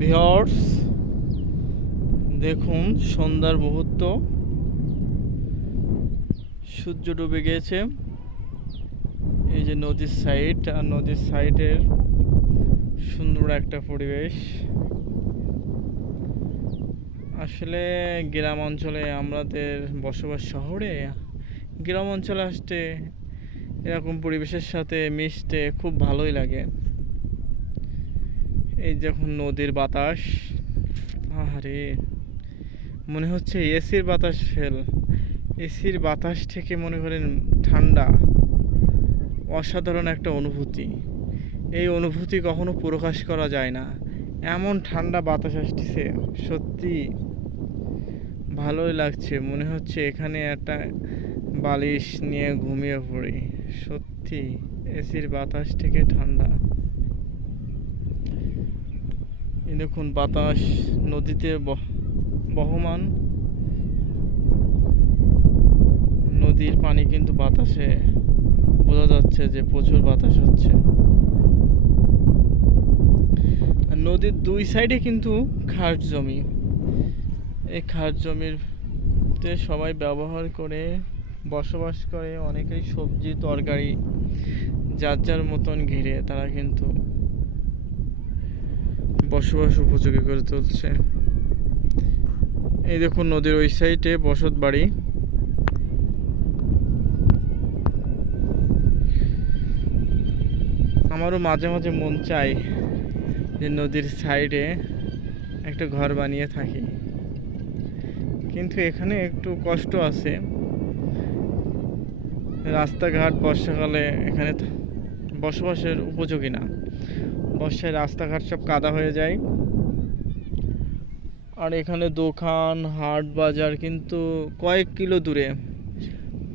Viewers, দেখুন সন্ধ্যার মুহূর্ত, সূর্য ডুবে গিয়েছে। এই যে নদীর সাইড, আর নদীর সাইডের সুন্দর একটা পরিবেশ। আসলে গ্রাম অঞ্চলে আমাদের বসবাস, শহরে গ্রাম অঞ্চলে আসতে এরকম পরিবেশের সাথে মিশতে খুব ভালোই লাগে। এই যখন নদীর বাতাস, আরে মনে হচ্ছে এসির বাতাস ফেল। এসির বাতাস থেকে মনে করেন ঠান্ডা, অসাধারণ একটা অনুভূতি। এই অনুভূতি কখনো প্রকাশ করা যায় না, এমন ঠান্ডা বাতাস আসতেছে। সত্যি ভালোই লাগছে, মনে হচ্ছে এখানে একটা বালিশ নিয়ে ঘুমিয়ে পড়ি। সত্যি এসির বাতাস থেকে ঠান্ডা। এই দেখুন বাতাস নদীতে বহমান, নদীর পানি কিন্তু বাতাসে বোঝা যাচ্ছে যে প্রচুর বাতাস হচ্ছে। আর নদীর দুই সাইডে কিন্তু খাস জমি। এই খাস জমিতে সবাই ব্যবহার করে, বসবাস করে। অনেকেই সবজি তরকারি যার যার মতন ঘিরে তারা কিন্তু বসবাস উপযোগী করে তুলছে। এই দেখুন নদীর ওই সাইডে বসত বাড়ি। আমারও মাঝে মাঝে মন চায় যে নদীর সাইডে একটা ঘর বানিয়ে থাকি, কিন্তু এখানে একটু কষ্ট আছে। রাস্তাঘাট বর্ষাকালে এখানে বসবাসের উপযোগী না। বর্ষায় রাস্তাঘাট সব কাদা হয়ে যায়। আর এখানে দোকান হাট বাজার কিন্তু কয়েক কিলো দূরে।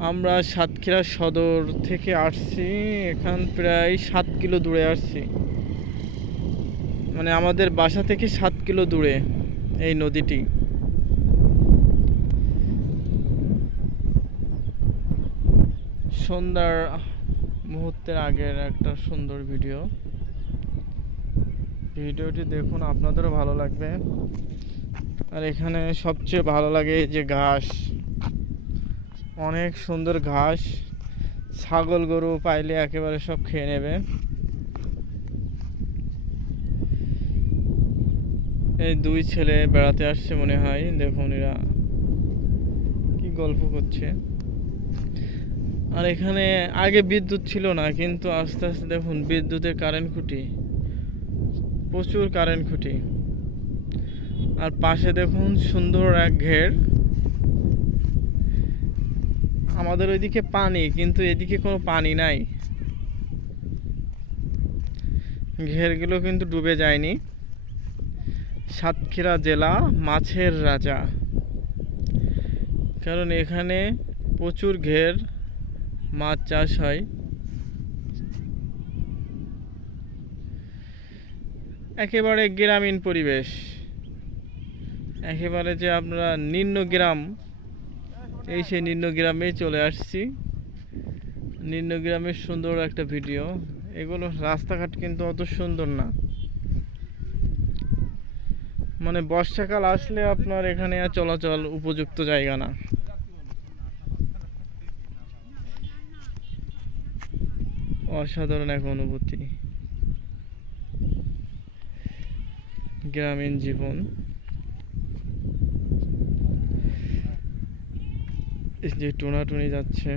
আমরা সাতক্ষীরা সদর থেকে আসছি, এখান প্রায় 7 কিলো দূরে আসছি। মানে আমাদের বাসা থেকে 7 কিলো দূরে এই নদীটি। সন্ধ্যার মুহূর্তের আগের একটা সুন্দর ভিডিওটি দেখুন, আপনাদেরও ভালো লাগবে। আর এখানে সবচেয়ে ভালো লাগে যে ঘাস, অনেক সুন্দর ঘাস। ছাগল গরু পাইলে একেবারে সব খেয়ে নেবে। এই দুই ছেলে বেড়াতে আসছে মনে হয়, দেখুন এরা কি গল্প করছে। আর এখানে আগে বিদ্যুৎ ছিল না, কিন্তু আস্তে আস্তে দেখুন বিদ্যুতের কারেন্ট খুঁটি, প্রচুর কারেন্ট খুঁটি। আর পাশে দেখুন সুন্দর এক ঘের। আমাদের ওইদিকে পানি, কিন্তু এদিকে কোনো পানি নাই। ঘেরগুলো কিন্তু ডুবে যায়নি। সাতক্ষীরা জেলা মাছের রাজা, কারণ এখানে প্রচুর ঘের মাছ চাষ হয়। একেবারে গ্রামীণ পরিবেশ, একেবারে যে আপনারা নিম্ন গ্রাম, এই সেই নিম্ন গ্রামেই চলে আসছি। নিম্ন গ্রামের সুন্দর একটা ভিডিও। এগুলো রাস্তাঘাট কিন্তু অত সুন্দর না, মানে বর্ষাকাল আসলে আপনার এখানে আর চলাচল উপযুক্ত জায়গা না। অসাধারণ এক অনুভূতি, গ্রামীণ জীবন। এই যে টুনাটুনি যাচ্ছে।